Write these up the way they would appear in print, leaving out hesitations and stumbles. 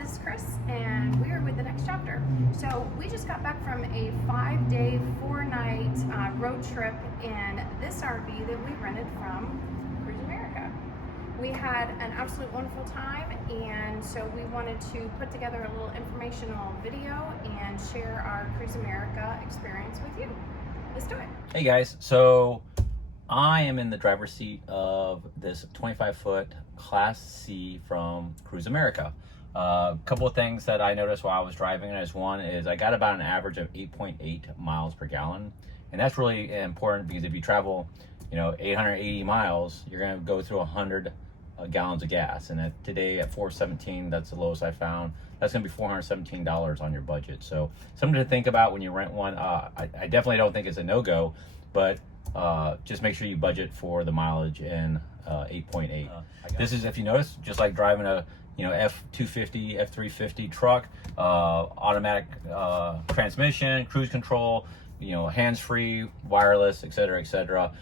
this is Chris, and we are with the next chapter. So we just got back from a 5-day, 4-night road trip in this RV that we rented from Cruise America. We had an absolute wonderful time, and so we wanted to put together a little informational video and share our Cruise America experience with you. Let's do it. Hey guys, so I am in the driver's seat of this 25-foot Class C from Cruise America. A couple of things that I noticed while I was driving is one is I got about an average of 8.8 miles per gallon. And that's really important because if you travel, 880 miles, you're gonna go through 100 gallons of gas. And today at 417, that's the lowest I found. That's gonna be $417 on your budget. So something to think about when you rent one. I definitely don't think it's a no-go, but just make sure you budget for the mileage in 8.8. This is, if you notice, just like driving a F-250, F-350 truck, automatic transmission, cruise control, hands-free, wireless, etc., etc.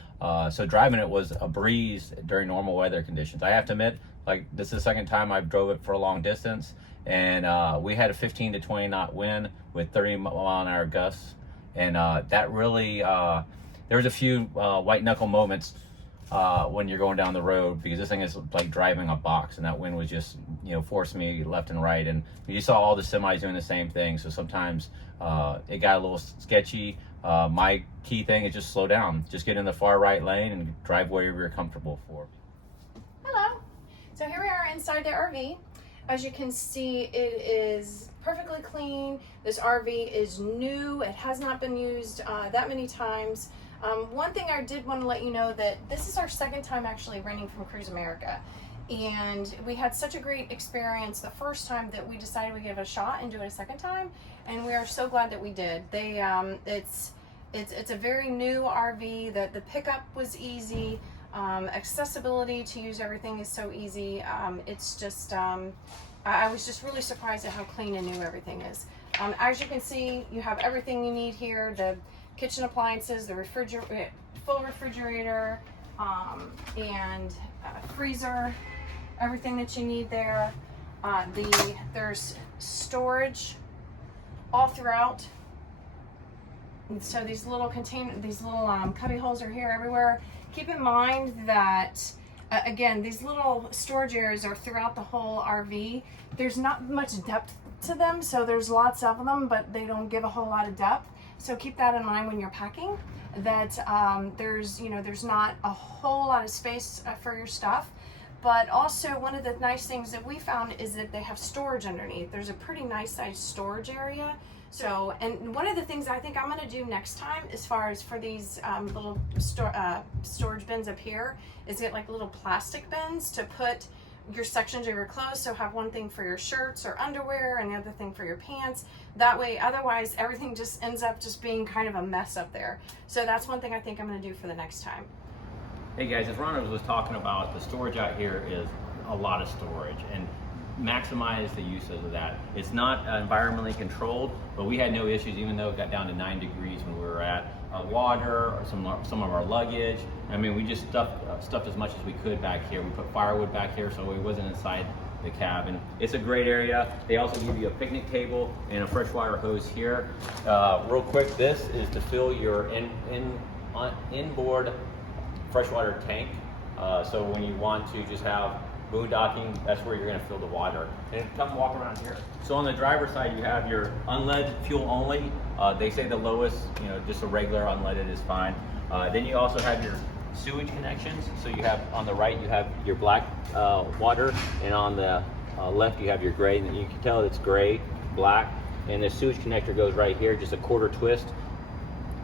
So driving it was a breeze during normal weather conditions. I have to admit, like, this is the second time I've drove it for a long distance, and we had a 15 to 20 knot wind with 30 mile an hour gusts, and that really, there was a few white knuckle moments when you're going down the road, because this thing is like driving a box, and that wind was just forcing me left and right, and you saw all the semis doing the same thing. So sometimes it got a little sketchy. My key thing is just slow down, just get in the far right lane and drive wherever you're comfortable for. Hello. So here we are inside the RV. As you can see, it is perfectly clean. This RV is new. It has not been used that many times. One thing I did want to let you know that this is our second time actually renting from Cruise America, and we had such a great experience the first time that we decided we'd give it a shot and do it a second time, and we are so glad that we did. They it's a very new RV. The pickup was easy. Accessibility to use everything is so easy. It's just I was just really surprised at how clean and new everything is. As you can see, you have everything you need here. The kitchen appliances, the full refrigerator, and freezer, everything that you need there. There's storage all throughout. And so these little cubby holes are here everywhere. Keep in mind that again, these little storage areas are throughout the whole RV. There's not much depth to them, so there's lots of them, but they don't give a whole lot of depth. So keep that in mind when you're packing, that there's not a whole lot of space for your stuff. But also, one of the nice things that we found is that they have storage underneath. There's a pretty nice sized storage area. So, and one of the things I think I'm going to do next time, as far as for these little storage bins up here, is get like little plastic bins to put your sections of your clothes. So have one thing for your shirts or underwear and the other thing for your pants. That way, otherwise everything just ends up just being kind of a mess up there. So that's one thing I think I'm going to do for the next time. Hey guys, as Ron was talking about, the storage out here is a lot of storage, and maximize the uses of that. It's not environmentally controlled, but we had no issues, even though it got down to 9 degrees when we were at water or some of our luggage. I mean, we just stuffed as much as we could back here. We put firewood back here so it wasn't inside the cabin. It's a great area. They also give you a picnic table and a freshwater hose here. Real quick, this is to fill your inboard freshwater tank. So when you want to just have boondocking, that's where you're going to fill the water. And come walk around here. So on the driver's side, you have your unleaded fuel only. They say the lowest, just a regular unleaded is fine. Then you also have your sewage connections. So you have on the right, you have your black water, and on the left, you have your gray. And you can tell it's gray, black, and the sewage connector goes right here, just a quarter twist.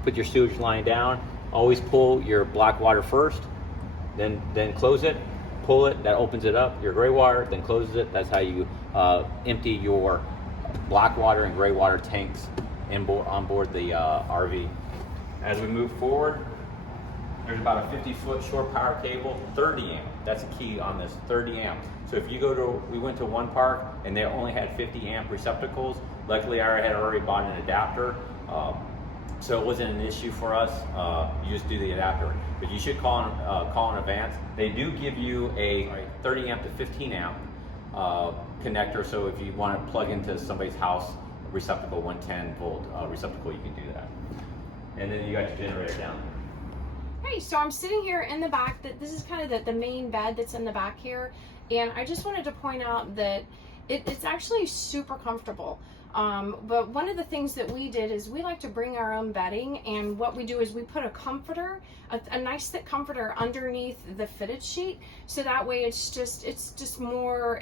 Put your sewage line down. Always pull your black water first, then close it. Pull it, that opens it up, your gray water, then closes it. That's how you empty your black water and gray water tanks on board the RV. As we move forward, there's about a 50-foot shore power cable, 30 amp. That's a key on this, 30 amp. So if you we went to one park and they only had 50 amp receptacles. Luckily, I had already bought an adapter. So it wasn't an issue for us. You just do the adapter. But you should call in advance. They do give you a 30 amp to 15 amp connector, so if you want to plug into somebody's house receptacle, 110 volt receptacle, you can do that. And then you got your generator down. Hey, so I'm sitting here in the back. This is kind of the main bed that's in the back here, and I just wanted to point out that it's actually super comfortable. But one of the things that we did is we like to bring our own bedding, and what we do is we put a comforter, a nice thick comforter underneath the fitted sheet, so that way it's just more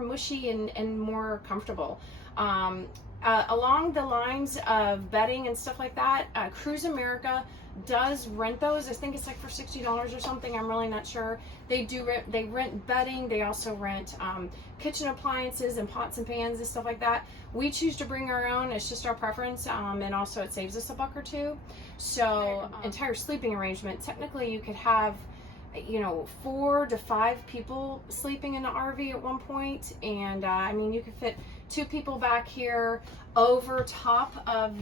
mushy and more comfortable. Along the lines of bedding and stuff like that, Cruise America does rent those. I think it's like for $60 or something. I'm really not sure. They rent bedding. They also rent kitchen appliances and pots and pans and stuff like that. We choose to bring our own. It's just our preference, and also it saves us $1 or $2. So entire sleeping arrangement. Technically, you could have 4 to 5 people sleeping in the RV at one point, and I mean, you could fit 2 people back here over top of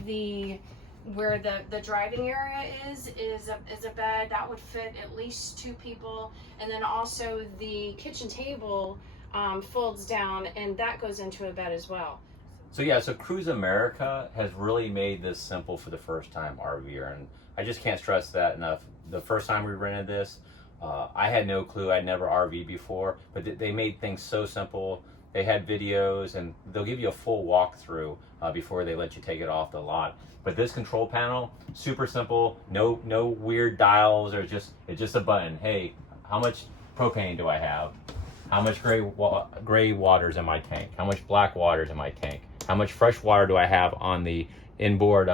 where the driving area is a bed that would fit at least 2 people, and then also the kitchen table folds down, and that goes into a bed as well. So yeah, so Cruise America has really made this simple for the first time RVer, and I just can't stress that enough. The first time we rented this, I had no clue. I'd never RV'd before, but they made things so simple. They had videos, and they'll give you a full walkthrough before they let you take it off the lot. But this control panel, super simple. No weird dials, or it's just a button. Hey, how much propane do I have? How much gray water's in my tank? How much black water's in my tank? How much fresh water do I have on the inboard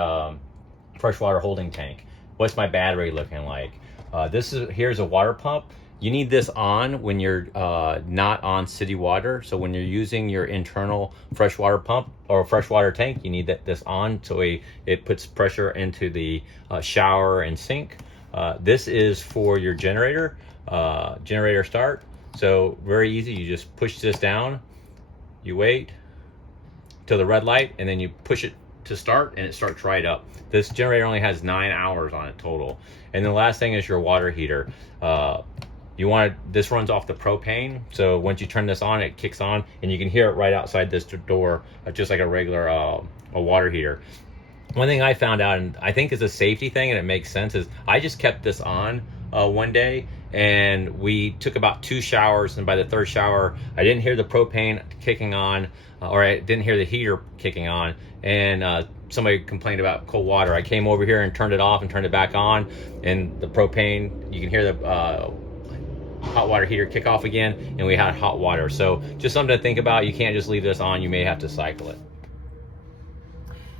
freshwater holding tank? What's my battery looking like? Here's a water pump. You need this on when you're not on city water. So when you're using your internal freshwater pump or freshwater tank, you need this on so it puts pressure into the shower and sink. This is for your generator start. So very easy. You just push this down, you wait till the red light, and then you push it to start, and it starts right up. This generator only has 9 hours on it total. And the last thing is your water heater. This runs off the propane, so once you turn this on, it kicks on, and you can hear it right outside this door, just like a regular a water heater. One thing I found out, and I think is a safety thing, and it makes sense, is I just kept this on one day, and we took about 2 showers, and by the 3rd shower, I didn't hear the propane kicking on, or I didn't hear the heater kicking on, and somebody complained about cold water. I came over here and turned it off and turned it back on, and the propane, you can hear the hot water heater kick off again, and we had hot water. So just something to think about. You can't just leave this on. You may have to cycle it.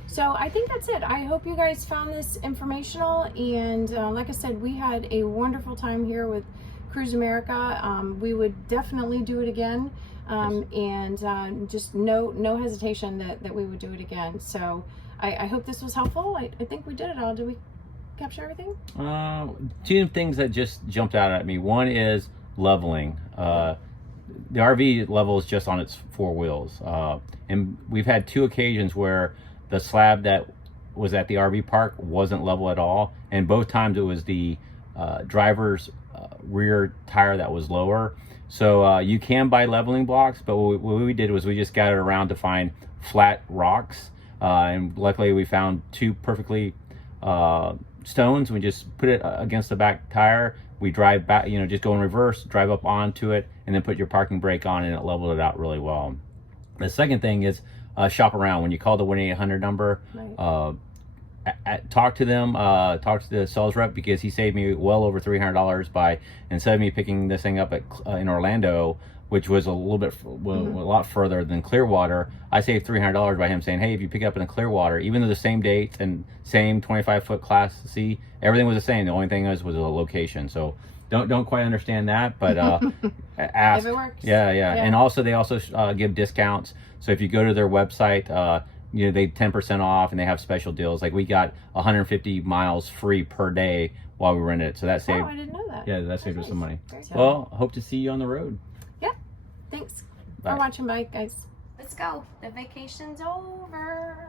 So I think that's it. I hope you guys found this informational, and like I said, we had a wonderful time here with Cruise America. We would definitely do it again, and just no hesitation that we would do it again. So I hope this was helpful. I think we did it all. Did we capture everything? 2 things that just jumped out at me. One is leveling. The RV levels just on its 4 wheels, and we've had 2 occasions where the slab that was at the RV park wasn't level at all, and both times it was the driver's rear tire that was lower. So you can buy leveling blocks, but what we did was we just gathered around to find flat rocks, and luckily we found 2 perfectly stones. We just put it against the back tire. We drive back, just go in reverse, drive up onto it, and then put your parking brake on, and it leveled it out really well. The second thing is shop around. When you call the 1-800 number, right. Talk to them, talk to the sales rep, because he saved me well over $300 by, instead of me picking this thing up in Orlando, which was a lot further than Clearwater, I saved $300 by him saying, hey, if you pick it up in the Clearwater, even though the same date and same 25-foot Class C, everything was the same. The only thing was a location. So don't quite understand that, but ask. If it works. Yeah. And also they also give discounts. So if you go to their website, they 10% off, and they have special deals. Like we got 150 miles free per day while we rented it. So that saved. Oh, I didn't know that. Yeah, that saved us some money. Very Well, hope to see you on the road. Yeah. Thanks Bye. for watching, bye guys. Let's go. The vacation's over.